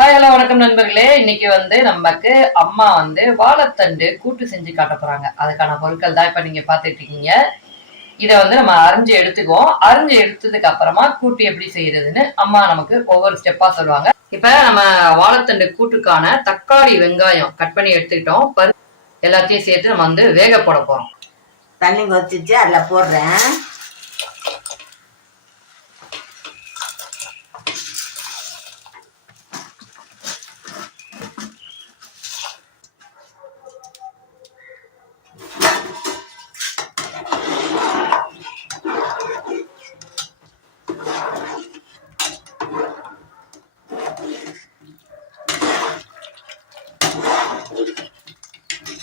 Hi hello வணக்கம் நண்பர்களே. இன்னைக்கு வந்து நமக்கு அம்மா வந்து வாழைத்தண்டு கூட்டு செஞ்சு காட்ட போறாங்க. அதுக்கான பொருட்கள் தான் இப்ப நீங்க பாத்துட்டு இருக்கீங்க. இதை வந்து நம்ம அரிஞ்சு எடுத்துக்குவோம். அரிஞ்சு எடுத்ததுக்கு அப்புறமா கூட்டு எப்படி செய்யறதுன்னு அம்மா நமக்கு ஒவ்வொரு ஸ்டெப்பா சொல்லுவாங்க. இப்ப நம்ம வாழைத்தண்டு கூட்டுக்கான தக்காளி வெங்காயம் கட் பண்ணி எடுத்துக்கிட்டோம். எல்லாத்தையும் சேர்த்து நம்ம வந்து வேக போட போறோம். தண்ணி கொதிச்சு அதில் போடுறேன்.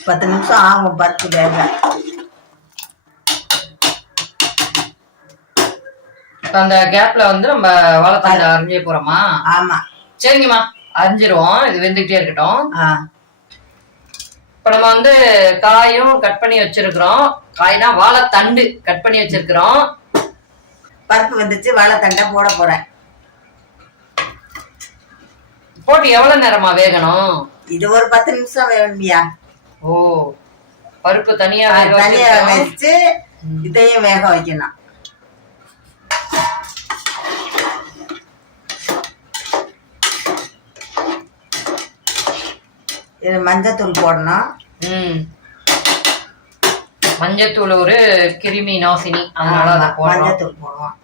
பத்து நிமிஷம் ஆகும் பருப்பு வேக. அந்த கேப்ல வந்து நம்ம வாழைத்தண்டு அரிஞ்சே போறோமா? ஆமா. சரிங்கம்மா அரிஞ்சிருவோம். இது வெந்துகிட்டே இருக்கட்டும். இப்ப நம்ம வந்து காயும் கட் பண்ணி வச்சிருக்கிறோம். காய்னா வாழைத்தண்டு கட் பண்ணி வச்சிருக்கிறோம். பருப்பு வந்துச்சு வாழைத்தண்டை போட போறேன். போட்டு எவ்வளவு நேரமா வேகணும்? இது ஒரு பத்து நிமிஷம் வேணுமியா ஓ பருப்பு தனியா தனியா. வச்சு இதையும் வேக வைக்கணும். இது மஞ்சத்தூள் போடணும். ம். மஞ்சத்தூள் ஒரு கிருமி நாசினி அதனால அதை ஆமா, போடுறோம். மஞ்சத்தூள் போடுவோம்.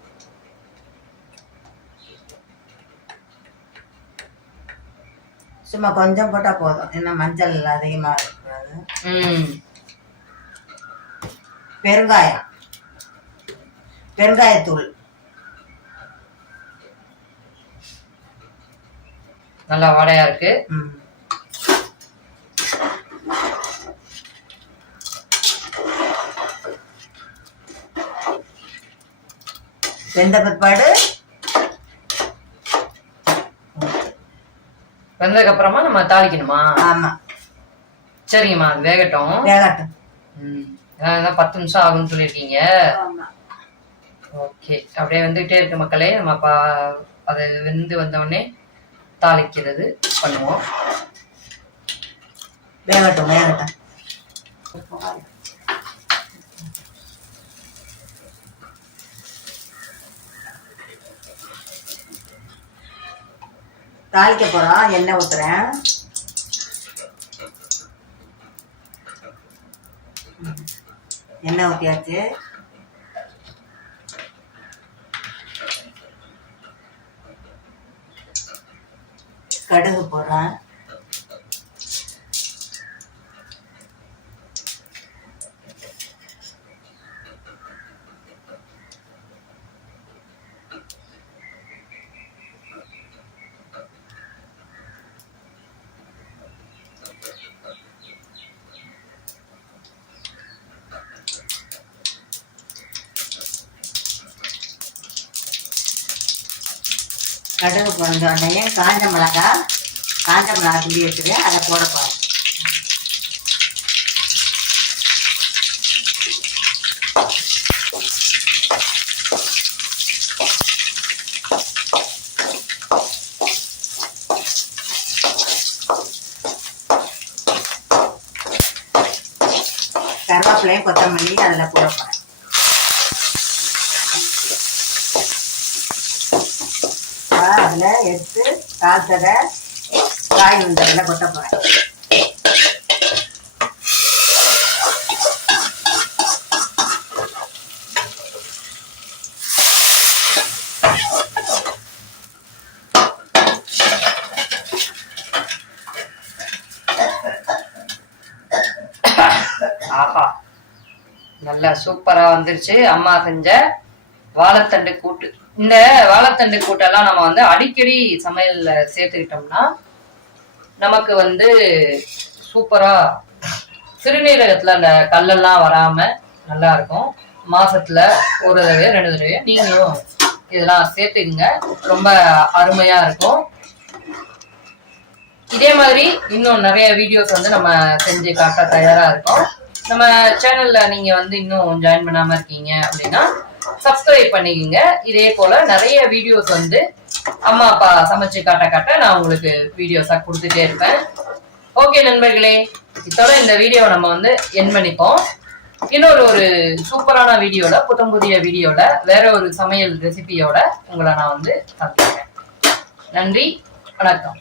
சும்மா கொஞ்சம் போட்டா போதும். ஏன்னா மஞ்சள் அதிகமா இருக்கக்கூடாது ம் பெருங்காயம். பெருங்காயத்தூள். நல்லா வடையா இருக்கு. வெந்த பிற்பாடு. வெந்ததுக்கு அப்புறமா நம்ம தாளிக்கணுமா? ஆமா. சரிங்கம்மா அது வேகட்டும். வேகட்டும். ம் பத்து நிமிஷம் ஆகும்னு சொல்லியிருக்கீங்க. ஓகே அப்படியே வந்துகிட்டே இருக்கு மக்களே. நம்ம பா அது வெந்து வந்த உடனே தாளிக்கிறது பண்ணுவோம். வேகட்டும் வேகட்டும். தாளிக்க போறோம் எண்ணெய் ஊத்துறேன். எண்ணெய் ஊற்றியாச்சு கடுகு போடுறேன் கடுகு பிறந்த உடனே காஞ்ச மிளகா காஞ்ச மிளகா துண்டி வச்சுருக்கேன் அதை போட போகிறோம் கருவேப்பிலையும் கொத்தமல்லி அதில் போட போகிறேன் அதில் எடுத்து காய்ச்சதை காய் வந்ததில் கொட்ட போகிறேன் ஆஹா. நல்லா சூப்பராக வந்துருச்சு. அம்மா செஞ்ச வாழைத்தண்டு கூட்டு. இந்த வாழைத்தண்டு கூட்டெல்லாம் நம்ம வந்து அடிக்கடி சமையல்ல சேர்த்துக்கிட்டோம்னா நமக்கு வந்து சூப்பரா சிறுநீரகத்துல அந்த கல்லெல்லாம் வராம நல்லா இருக்கும். மாசத்துல ஒரு தடவை ரெண்டு தடவை நீங்களும் இதெல்லாம் சேர்த்துக்குங்க. ரொம்ப அருமையா இருக்கும். இதே மாதிரி இன்னும் நிறைய வீடியோஸ் வந்து நம்ம செஞ்சு காட்ட தயாரா இருக்கோம். நம்ம சேனல்ல நீங்க வந்து இன்னும் ஜாயின் பண்ணாம இருக்கீங்க அப்படின்னா சப்ஸ்கிரைப் பண்ணிக்கோங்க. இதே போல நிறைய வீடியோஸ் வந்து அம்மா அப்பா சமைச்சு காட்ட காட்ட நான் உங்களுக்கு வீடியோஸா கொடுத்துட்டே இருப்பேன். ஓகே நண்பர்களே. இதோட இந்த வீடியோவை நம்ம வந்து என் பண்ணிப்போம். இன்னொரு ஒரு சூப்பரான வீடியோல புத்தம் புதிய வீடியோல வேற ஒரு சமையல் ரெசிபியோட உங்களை நான் வந்து சந்திக்கிறேன். நன்றி. வணக்கம்.